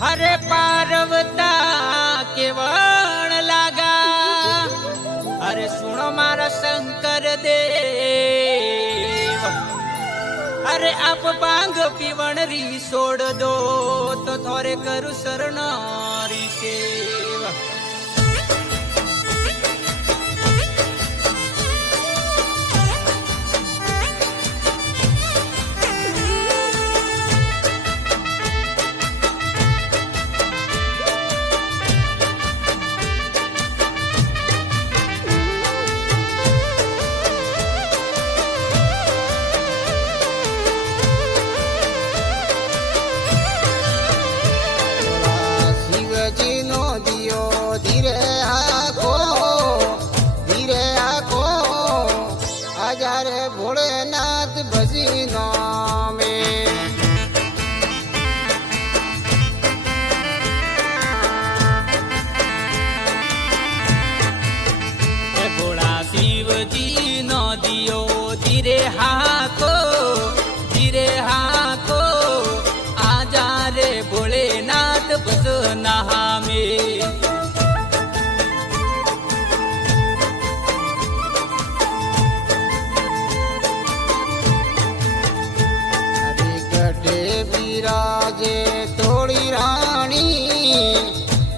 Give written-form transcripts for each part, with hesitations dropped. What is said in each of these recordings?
हरे पार्वता केवल लागा। अरे सुनो मारा शंकर देव, अरे आप बांग पीवण री छोड़ दो तो थोरे करू शरणारी सेवा। भोलेनाथ भजी नामे भोला शिव जी नो दियो धीरे हाको आजा रे भोलेनाथ भजना में। बिराजे तोड़ी रानी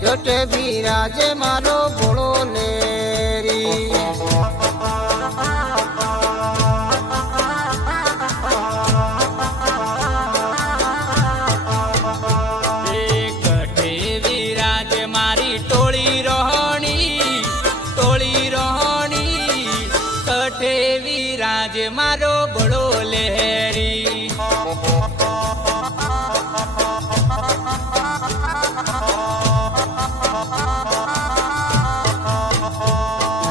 गट बिराजे मारो बोलो लेरी। गटे बिराजे मारी टोली रोहणी कठे विराजे मारो बड़ो लहरी।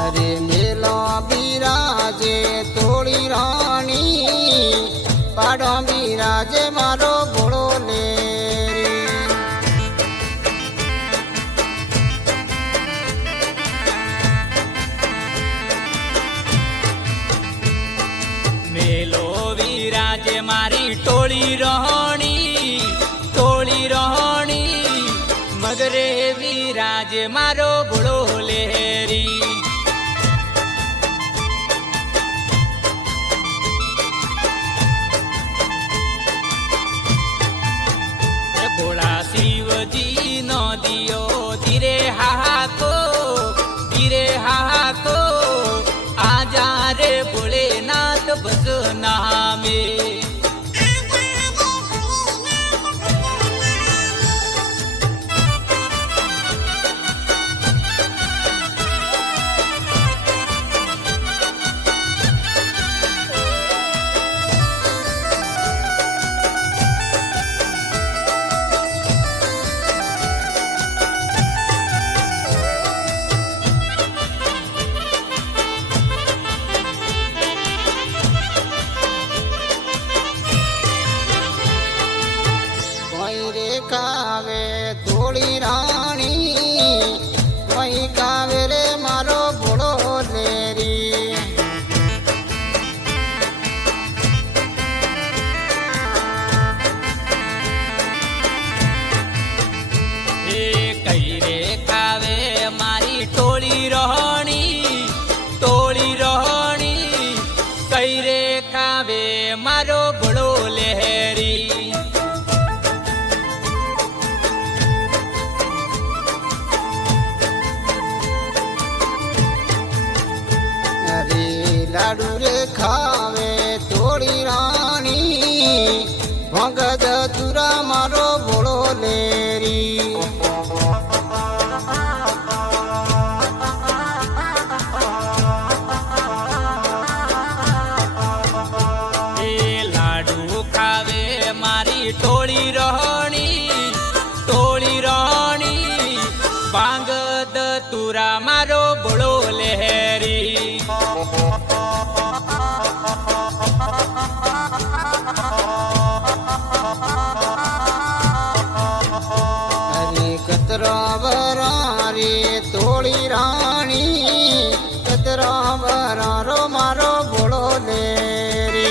अरे मेला बिराजे तोड़ी रानी पाड़ो बिराजे मारो बड़ो लेरी। मेलो विराजे मारी टोली रोहणी मगरे विराजे मारो बड़ो लहरी। भोला शिव जी नो दियो धीरे हाको आजा रे भोलेनाथ भजना में। कावे तोड़ी रानी वही कावे रे मारो बोलो लेरी। कई रे कावे मारी टोली रोहणी कई रे कावे मारो बड़ो लहरी। लाडू रे खावे तोड़ी रानी भगत तुरा मारो बोलो लेरी। लाडू खावे मारी टोली रोहणी भांगत तुरा मारो बड़ो लहरी। अरे कतरा बरारी तोड़ी रानी कतरा बरारो मारो बोलो लेरी।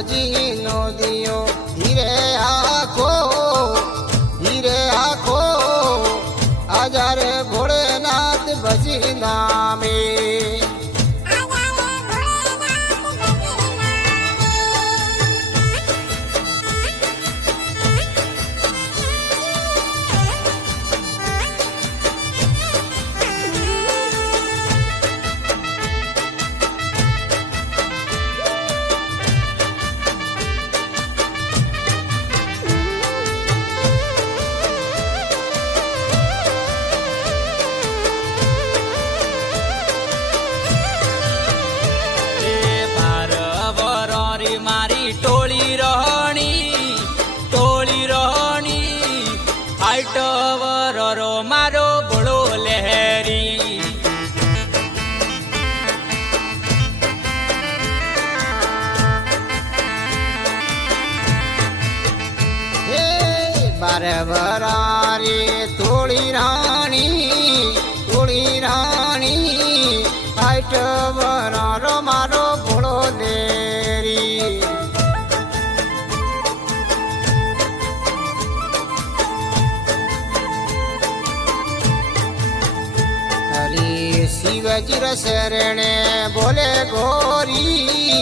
શિવજી નો દિયો ધીરે આખો આજારે ભોળેનાથ ભજી નામે મારી ટોળી રહણી હાઈટ વરરો મારો ભોળો લહેરી હે બાર વરારી થોડી રાણી હાઈટ વરારો મારો ભોળો લેરી શિવજી શરણે બોલે ઘોરી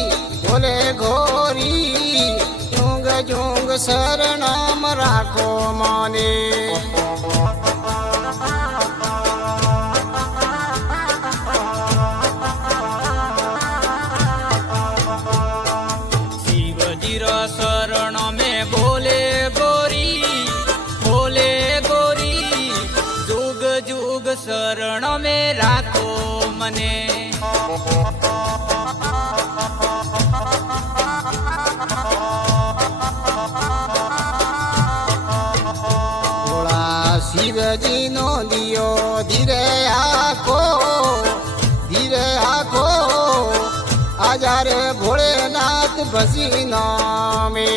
જુંગ શરણામ રાખો મને શિવજી શરણ મેં બોલે ગોરી જુગ જુગ શરણ મેં રાખો મને ભોળા શિવજી નો દિયો ધીરે આખો આજારે ભોળેનાથ ભજી નામે